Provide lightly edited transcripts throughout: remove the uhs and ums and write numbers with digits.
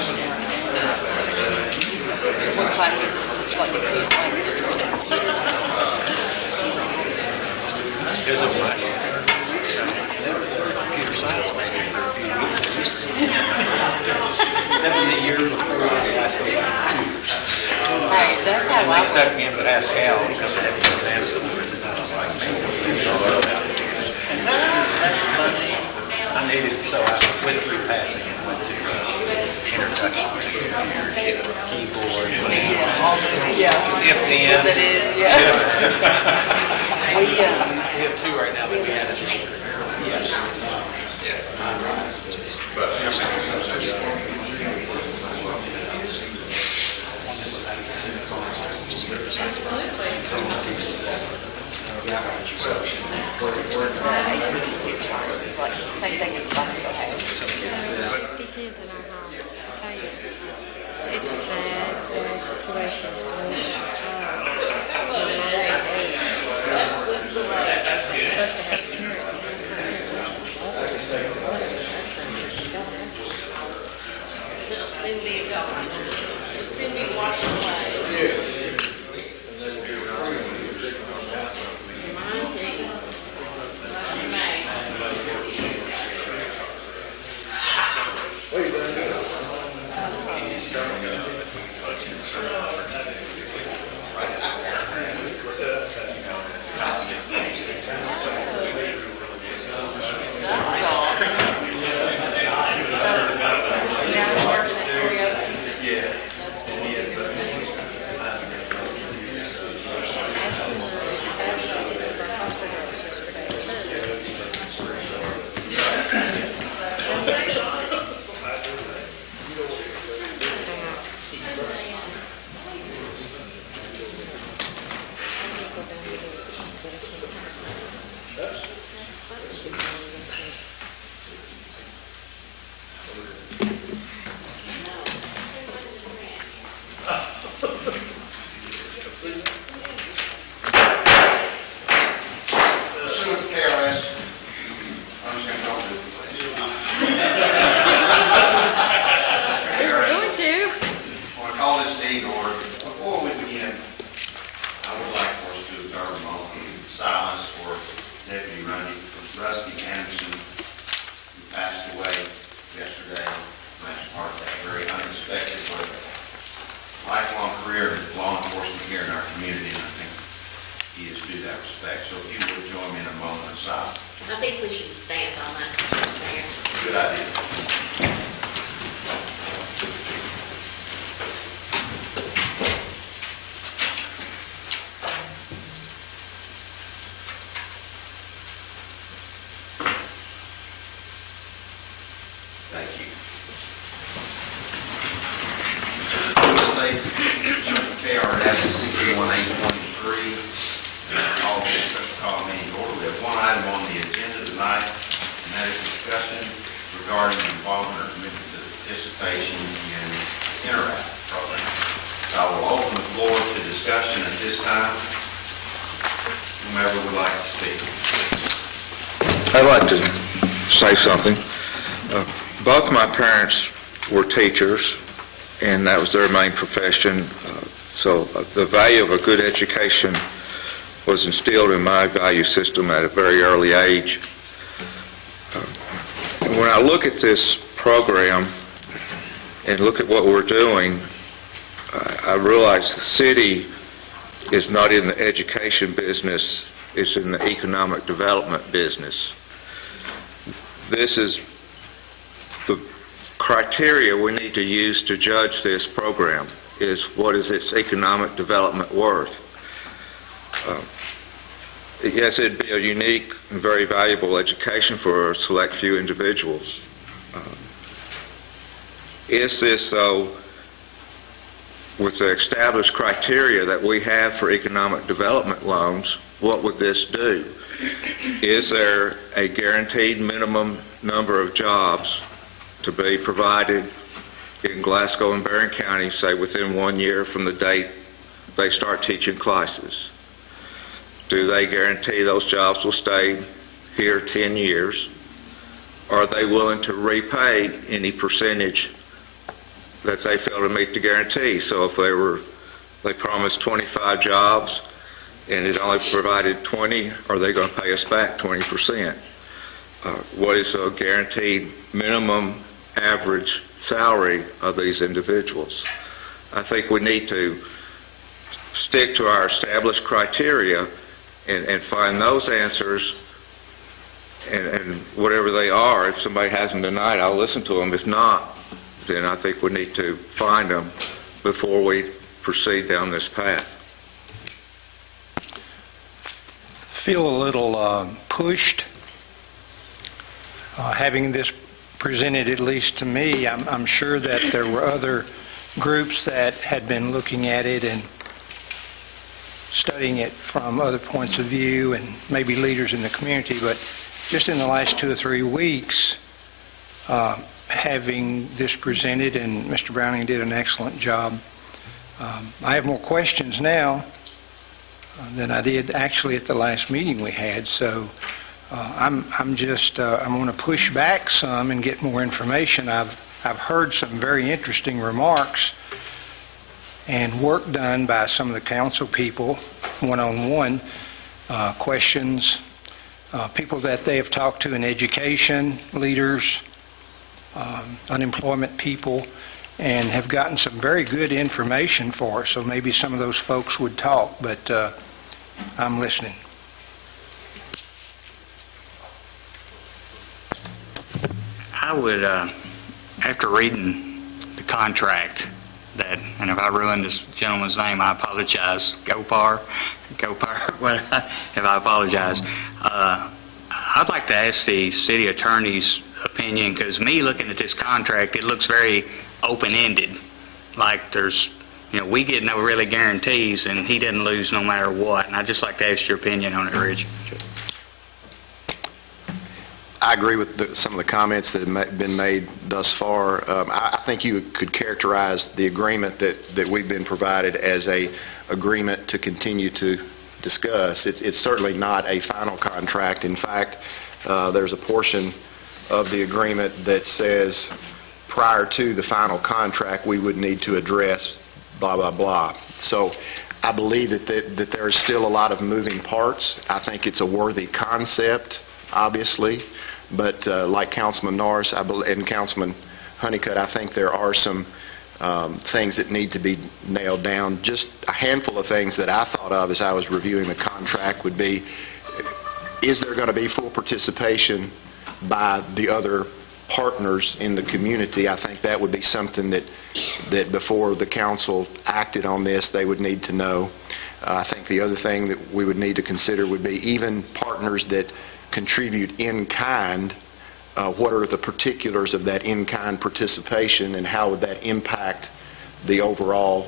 What classes is like Because of my, there was a computer science major for a few weeks. That was a year before I started computers. Right, that's how And I they stuck me in Pascal because I had to advance numbers, and I was like, man, That's funny. I needed, so I went through passing and went to introduction to computer, keyboard, Yeah. if That thens. is, yeah. We have two right now that we had this year. Yes. It's like the same thing as Glasgow has. 50 kids in our home. I tell you, it's a sad, sad situation. It's supposed to have parents. It'll soon be washed away. Lifelong career in law enforcement here in our community, and I think he is due that respect. So if you would join me in a moment of silence. I think we should stand on that, Mayor. Good idea. Thank you. KRS 61823, all this special call meeting order. We have one item on the agenda tonight, and that is discussion regarding involvement or commitment to participation in the Interact program. So I will open the floor to discussion at this time. Whomever would like to speak. I'd like to say something. Both my parents were teachers, and that was their main profession. So the value of a good education was instilled in my value system at a very early age. When I look at this program and look at what we're doing, I realize the city is not in the education business, it's in the economic development business. This is the criteria we need to use to judge this program, is what is its economic development worth. Yes, it'd be a unique and very valuable education for a select few individuals. Is this, though, with the established criteria that we have for economic development loans, what would this do? Is there a guaranteed minimum number of jobs to be provided in Glasgow and Barron County, say within 1 year from the date they start teaching classes? Do they guarantee those jobs will stay here 10 years? Are they willing to repay any percentage that they fail to meet the guarantee. So if they promised 25 jobs and it only provided 20, are they going to pay us back 20%? What is a guaranteed minimum average salary of these individuals? I think we need to stick to our established criteria and find those answers, and whatever they are. If somebody has them tonight, I'll listen to them. If not, then I think we need to find them before we proceed down this path. Feel a little pushed having this presented, at least to me. I'm sure that there were other groups that had been looking at it and studying it from other points of view, and maybe leaders in the community, but just in the last 2 or 3 weeks, having this presented, and Mr. Browning did an excellent job. I have more questions now than I did actually at the last meeting we had, so I'm going to push back some and get more information. I've heard some very interesting remarks and work done by some of the council people, one-on-one questions, people that they have talked to in education, leaders, unemployment people, and have gotten some very good information for us. So maybe some of those folks would talk, but I'm listening. I would, after reading the contract, and if I ruined this gentleman's name, I apologize. Gopar, if I apologize. I'd like to ask the city attorney's opinion, because me looking at this contract, it looks very open-ended. Like there's, we get no really guarantees, and he didn't lose no matter what. And I'd just like to ask your opinion on it, Rich. I agree with some of the comments that have been made thus far. I think you could characterize the agreement that we've been provided as a agreement to continue to discuss. It's certainly not a final contract. In fact, there's a portion of the agreement that says prior to the final contract we would need to address blah, blah, blah. So I believe that there is still a lot of moving parts. I think it's a worthy concept, obviously. But like Councilman Norris and Councilman Honeycutt, I think there are some things that need to be nailed down. Just a handful of things that I thought of as I was reviewing the contract would be, is there going to be full participation by the other partners in the community? I think that would be something that before the council acted on this, they would need to know. I think the other thing that we would need to consider would be even partners that contribute in kind. What are the particulars of that in-kind participation, and how would that impact the overall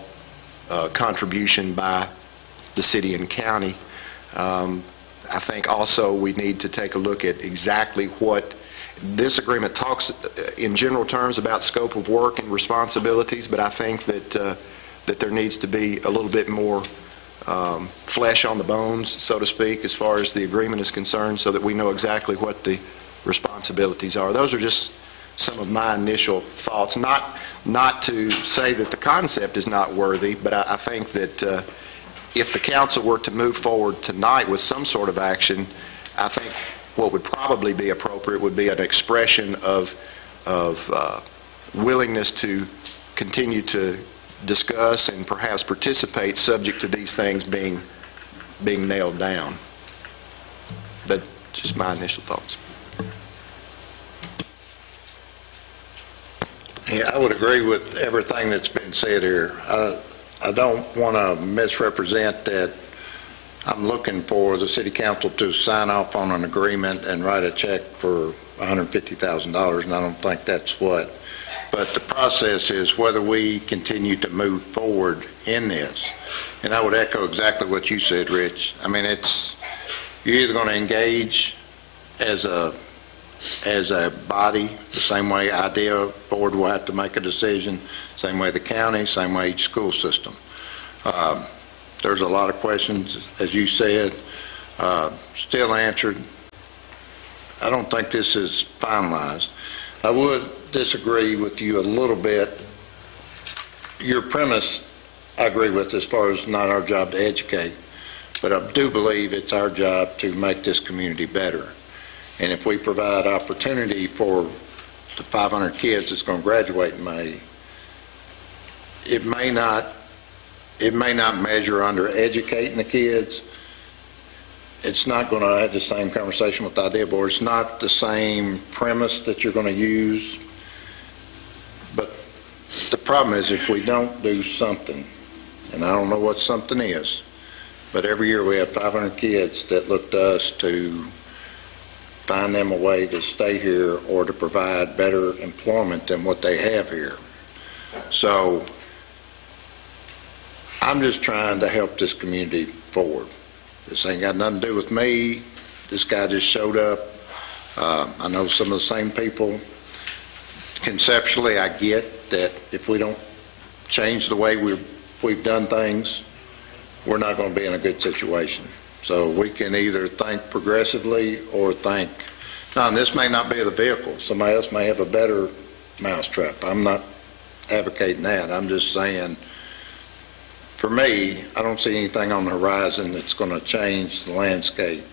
contribution by the city and county? I think also we need to take a look at exactly what this agreement talks in general terms about scope of work and responsibilities, but I think that there needs to be a little bit more flesh on the bones, so to speak, as far as the agreement is concerned, so that we know exactly what the responsibilities are. Those are just some of my initial thoughts. Not to say that the concept is not worthy, but I think that if the council were to move forward tonight with some sort of action, I think what would probably be appropriate would be an expression of willingness to continue to discuss and perhaps participate, subject to these things being nailed down. That's just my initial thoughts. Yeah, I would agree with everything that's been said here. I don't want to misrepresent that I'm looking for the city council to sign off on an agreement and write a check for $150,000, and I don't think that's what. But the process is whether we continue to move forward in this. And I would echo exactly what you said, Rich. I mean, you're either going to engage as a body, the same way IDEA board will have to make a decision, same way the county, same way each school system. There's a lot of questions, as you said, still answered. I don't think this is finalized. I would disagree with you a little bit your premise, I agree with as far as not our job to educate, but I do believe it's our job to make this community better. And if we provide opportunity for the 500 kids that's going to graduate in May, it may not measure under educating the kids. It's not going to have the same conversation with the idea board. It's not the same premise that you're going to use. But the problem is if we don't do something, and I don't know what something is, but every year we have 500 kids that look to us to find them a way to stay here or to provide better employment than what they have here. So I'm just trying to help this community forward. This ain't got nothing to do with me. This guy just showed up. I know some of the same people. Conceptually, I get that if we don't change the way we've done things, we're not going to be in a good situation. So we can either think progressively or think, no, and this may not be the vehicle. Somebody else may have a better mousetrap. I'm not advocating that. I'm just saying, for me, I don't see anything on the horizon that's going to change the landscape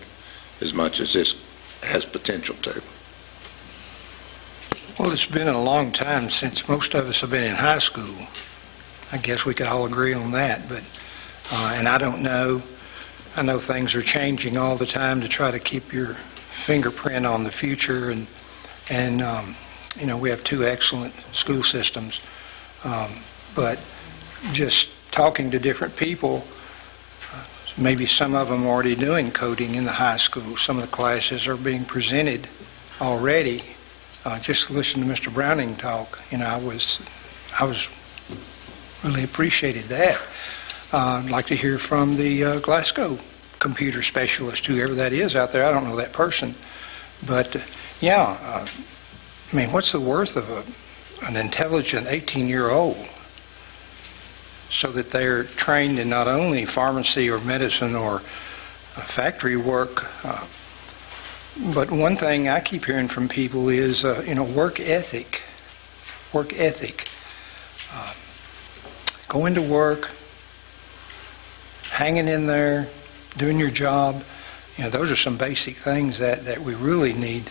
as much as this has potential to. Well, it's been a long time since most of us have been in high school. I guess we could all agree on that, but and I don't know. I know things are changing all the time to try to keep your fingerprint on the future, and you know, we have two excellent school systems, but just talking to different people, maybe some of them are already doing coding in the high school. Some of the classes are being presented already. Just listen to Mr. Browning talk, you know, I was really appreciated that. I'd like to hear from the Glasgow computer specialist, whoever that is out there. I don't know that person. But, yeah, I mean, what's the worth of an intelligent 18-year-old so that they're trained in not only pharmacy or medicine or factory work, but one thing I keep hearing from people is, you know, work ethic. Work ethic. Going to work, hanging in there, doing your job, you know, those are some basic things that we really need,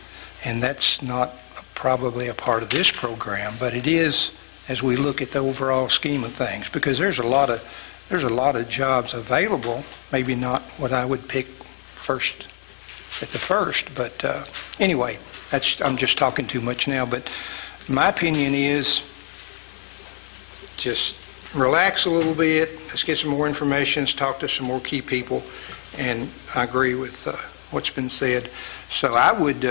and that's not probably a part of this program, but it is as we look at the overall scheme of things, because there's a lot of jobs available, maybe not what I would pick first at the first, but anyway, I'm just talking too much now, but my opinion is just relax a little bit, let's get some more information, let's talk to some more key people, and I agree with what's been said. So I would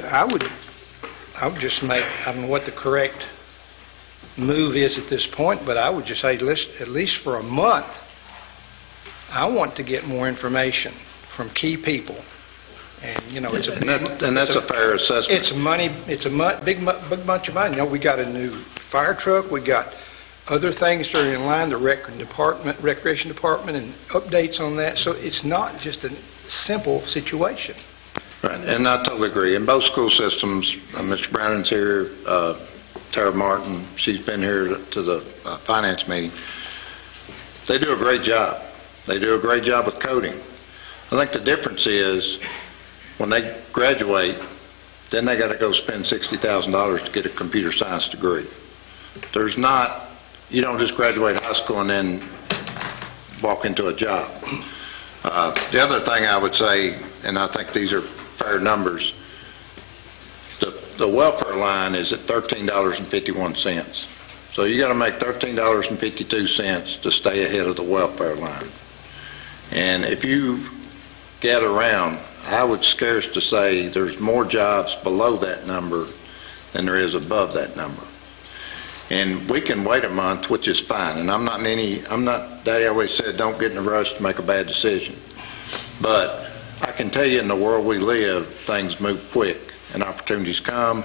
just make, I don't know what the correct move is at this point, but I would just say at least for a month, I want to get more information from key people. And, you know, it's a big, and that's a fair assessment. It's money. It's a big bunch of money. You know, we got a new fire truck. We got other things that are in line, the recreation department, and updates on that. So it's not just a simple situation. Right, and I totally agree. In both school systems, Mr. Browning's here, Tara Martin, she's been here to the finance meeting. They do a great job. They do a great job with coding. I think the difference is when they graduate, then they got to go spend $60,000 to get a computer science degree. There's not, you don't just graduate high school and then walk into a job. The other thing I would say, and I think these are fair numbers, the welfare line is at $13.51. So you got to make $13.52 to stay ahead of the welfare line. And if you gather around, I would scarce to say there's more jobs below that number than there is above that number. And we can wait a month, which is fine. And Daddy always said, don't get in a rush to make a bad decision. But I can tell you in the world we live, things move quick and opportunities come.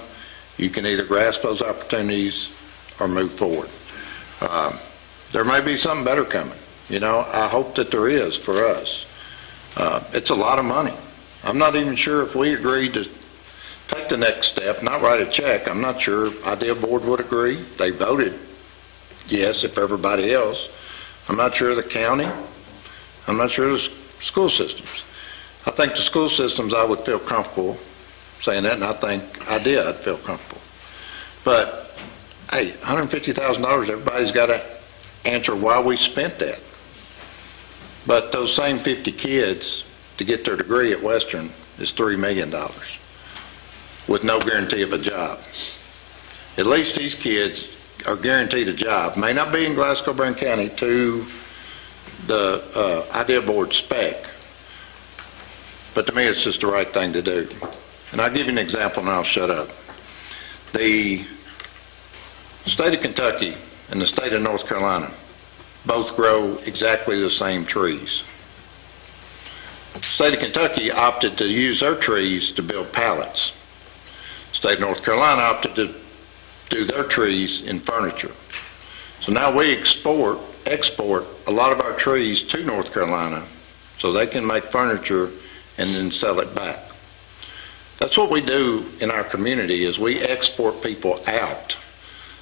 You can either grasp those opportunities or move forward. There may be something better coming. You know, I hope that there is for us. It's a lot of money. I'm not even sure if we agree to take the next step, not write a check. I'm not sure IDEA board would agree. They voted Yes, if everybody else. I'm not sure of the county. I'm not sure of the school systems. I think the school systems, I would feel comfortable saying that, and I think I'd feel comfortable. But, hey, $150,000, everybody's got to answer why we spent that. But those same 50 kids, to get their degree at Western, is $3 million with no guarantee of a job. At least these kids are guaranteed a job. May not be in Glasgow-Brown County to the Idea Board spec, but to me it's just the right thing to do. And I'll give you an example and I'll shut up. The state of Kentucky and the state of North Carolina both grow exactly the same trees. The state of Kentucky opted to use their trees to build pallets. The state of North Carolina opted to do their trees in furniture. So now we export a lot of our trees to North Carolina so they can make furniture and then sell it back. That's what we do in our community, is we export people out.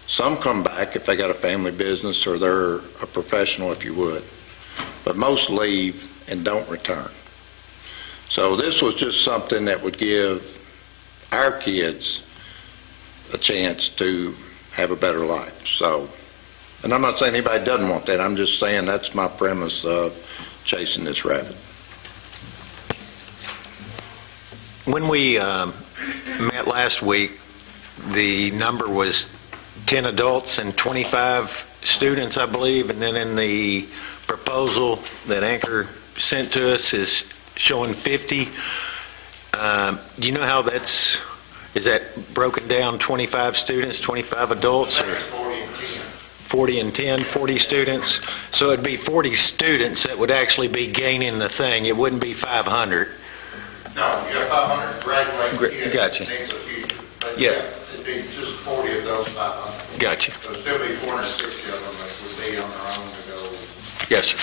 Some come back if they got a family business or they're a professional, if you would. But most leave and don't return. So this was just something that would give our kids a chance to have a better life. So, and I'm not saying anybody doesn't want that. I'm just saying that's my premise of chasing this rabbit. When we met last week, the number was 10 adults and 25 students, I believe, and then in the proposal that Anchor sent to us is showing 50. Do you know how is that broken down, 25 students, 25 adults? Or 40 and 10, 40 students. So it'd be 40 students that would actually be gaining the thing. It wouldn't be 500. No, you got 500 graduating kids. Gotcha. But yeah, it'd be just 40 of those 500. Gotcha. So it'd still be 460 of them that would be on their own to go. Yes, sir.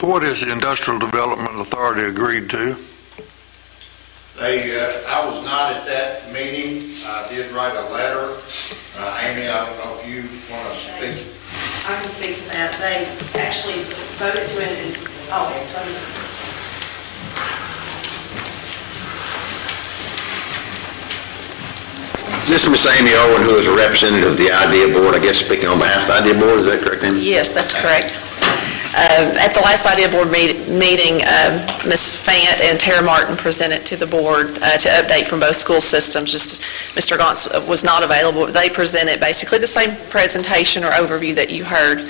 What has the Industrial Development Authority agreed to? I was not at that meeting. I did write a letter. Amy, I don't know if you want to speak. I can speak to that. They actually voted to it. This is Miss Amy Owen, who is a representative of the Idea Board, I guess speaking on behalf of the Idea Board. Is that correct, Amy? Yes, that's correct. At the last Idea Board meeting, Ms. Fant and Tara Martin presented to the board to update from both school systems. Just Mr. Gauntz was not available. They presented basically the same presentation or overview that you heard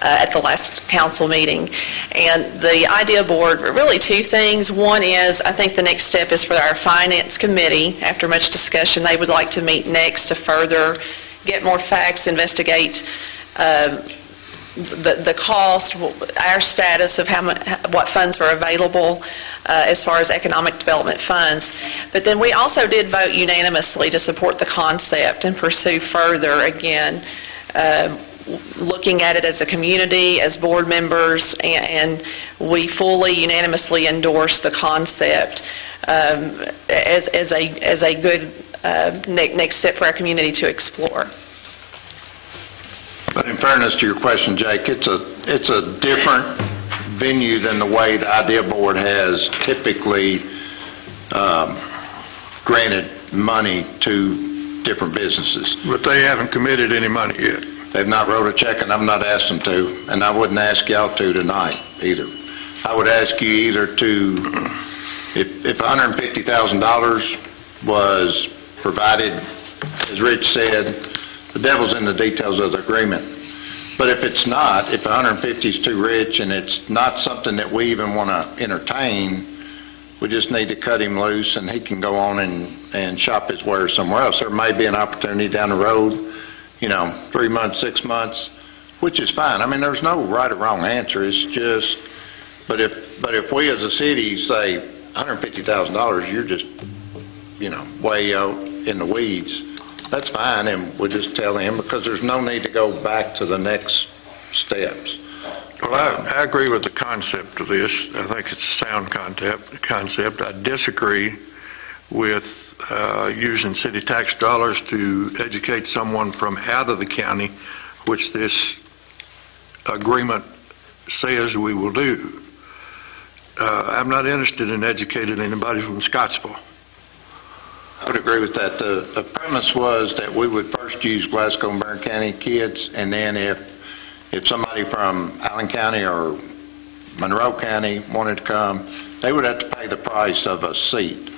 at the last council meeting. And the Idea Board, really two things. One is, I think the next step is for our Finance Committee. After much discussion, they would like to meet next to further get more facts, investigate the cost, our status of what funds are available as far as economic development funds. But then we also did vote unanimously to support the concept and pursue further, again, looking at it as a community, as board members, and we fully unanimously endorse the concept as a good next step for our community to explore. But in fairness to your question, Jake, it's a different venue than the way the Idea Board has typically granted money to different businesses. But they haven't committed any money yet. They've not wrote a check, and I've not asked them to, and I wouldn't ask y'all to tonight either. I would ask you either to, if $150,000 was provided, as Rich said, the devil's in the details of the agreement. But if it's not, if 150 is too rich and it's not something that we even want to entertain, we just need to cut him loose and he can go on and shop his wares somewhere else. There may be an opportunity down the road, 3 months, 6 months, which is fine. I mean, there's no right or wrong answer. It's just, but if we as a city say $150,000, you're just, way out in the weeds, that's fine, and we'll just tell him, because there's no need to go back to the next steps. Well, I agree with the concept of this. I think it's a sound concept. I disagree with using city tax dollars to educate someone from out of the county, which this agreement says we will do. I'm not interested in educating anybody from Scottsville. I would agree with that. The premise was that we would first use Glasgow and Barron County kids, and then if somebody from Allen County or Monroe County wanted to come, they would have to pay the price of a seat,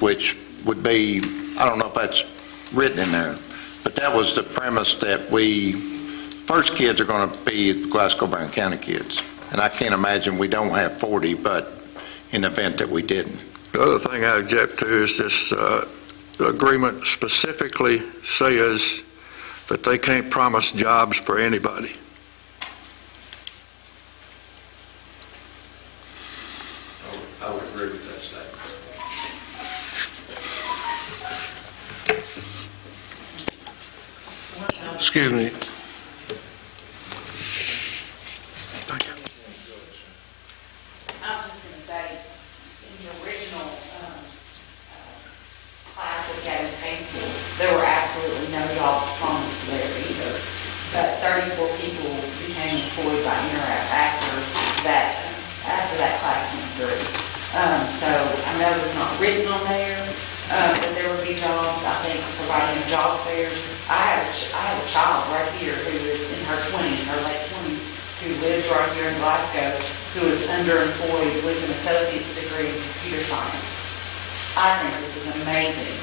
which would be, I don't know if that's written in there, but that was the premise, that first kids are going to be Glasgow Barron County kids. And I can't imagine we don't have 40, but in the event that we didn't. The other thing I object to is this agreement specifically says that they can't promise jobs for anybody. I would agree with that statement. Excuse me. I was just going to say, in the original class that we had in Painesville, there were absolutely no jobs promised there either. But 34 people became employed by Interact after that class went through. So I know it's not written on there, but there would be jobs, I think, providing job fairs. I have a child right here who is in her 20s, her late 20s, who lives right here in Glasgow, who is underemployed with an associate's degree in computer science. I think this is amazing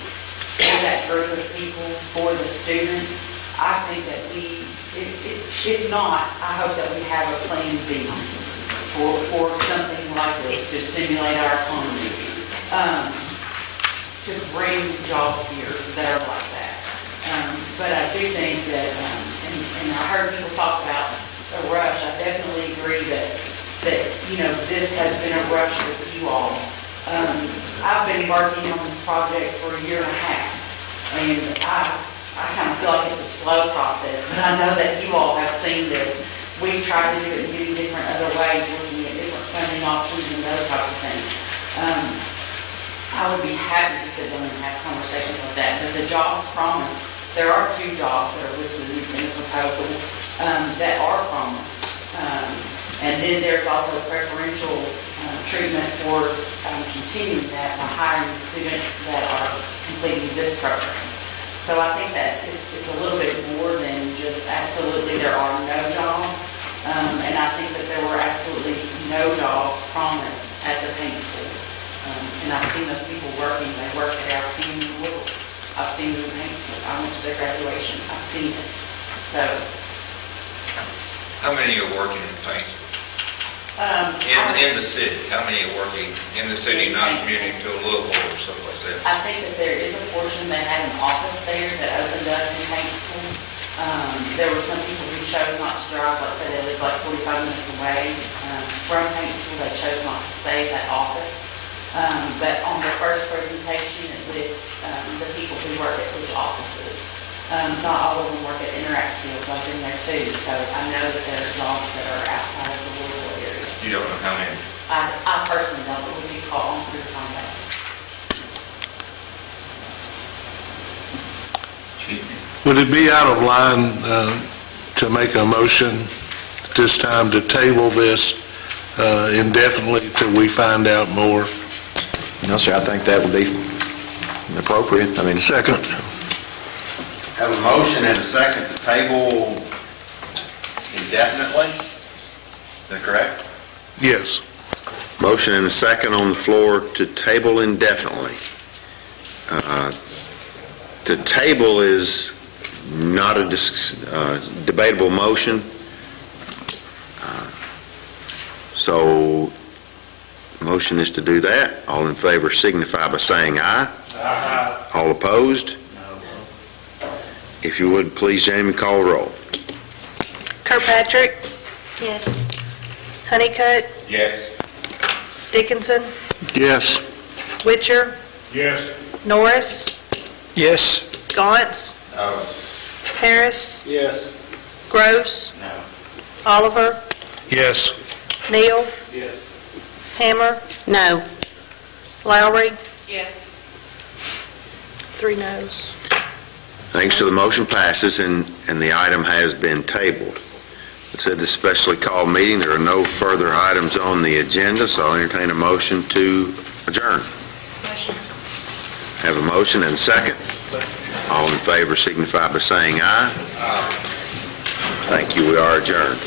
for that group of people, for the students. I think that if not, I hope that we have a plan B for something like this to stimulate our economy, to bring jobs here that are like that. But I do think that, and I heard people talk about a rush. I definitely agree that this has been a rush with you all. I've been working on this project for a year and a half, and I kind of feel like it's a slow process, but I know that you all have seen this. We've tried to do it in many different other ways, looking at different funding options and those types of things. I would be happy to sit down and have conversations with that. But the jobs promised, there are 2 jobs that are listed in the proposal that are promised. And then there's also preferential treatment for continuing that by hiring students that are completing this program. So I think that it's a little bit more than just absolutely there are no jobs. And I think that there were absolutely no jobs promised at the paint school. And I've seen those people working. They work there. I've seen them in Little. I've seen them in paint school. I went to their graduation. I've seen it. So. How many are working in paint school? In the city? How many are working in the city, not commuting to Louisville or someplace else? I think that there is a portion that had an office there that opened up in paint school. There were some people who chose not to drive. Like I said, they live like 45 minutes away from paint school. They chose not to stay at that office. But on the first presentation, it lists the people who work at which offices. Not all of them work at Interact Skills. I've been there too. So I know that there are jobs that are outside of the Louisville area. You don't know how many? I personally don't, but we do call on through contact. Would it be out of line to make a motion at this time to table this indefinitely till we find out more? No, sir, I think that would be appropriate. I mean, Second. Have a motion and a second to table indefinitely. Is that correct? Yes. Motion and a second on the floor to table indefinitely. To table is not a debatable motion. So, motion is to do that. All in favor signify by saying aye. Aye. All opposed? No. If you would, please, Jamie, call the roll. Kirkpatrick, Yes. Honeycutt, Yes. Dickinson, Yes. Witcher, Yes. Norris, Yes. Gauntz, No. Harris, Yes. Gross, No. Oliver, Yes. Neal, Yes. Hammer, No. Lowry, Yes. 3 noes. Thanks to the motion passes, and the item has been tabled. It said this specially called meeting, there are no further items on the agenda, so I'll entertain a motion to adjourn. Have a motion and a second. All in favor signify by saying aye. Thank you, we are adjourned.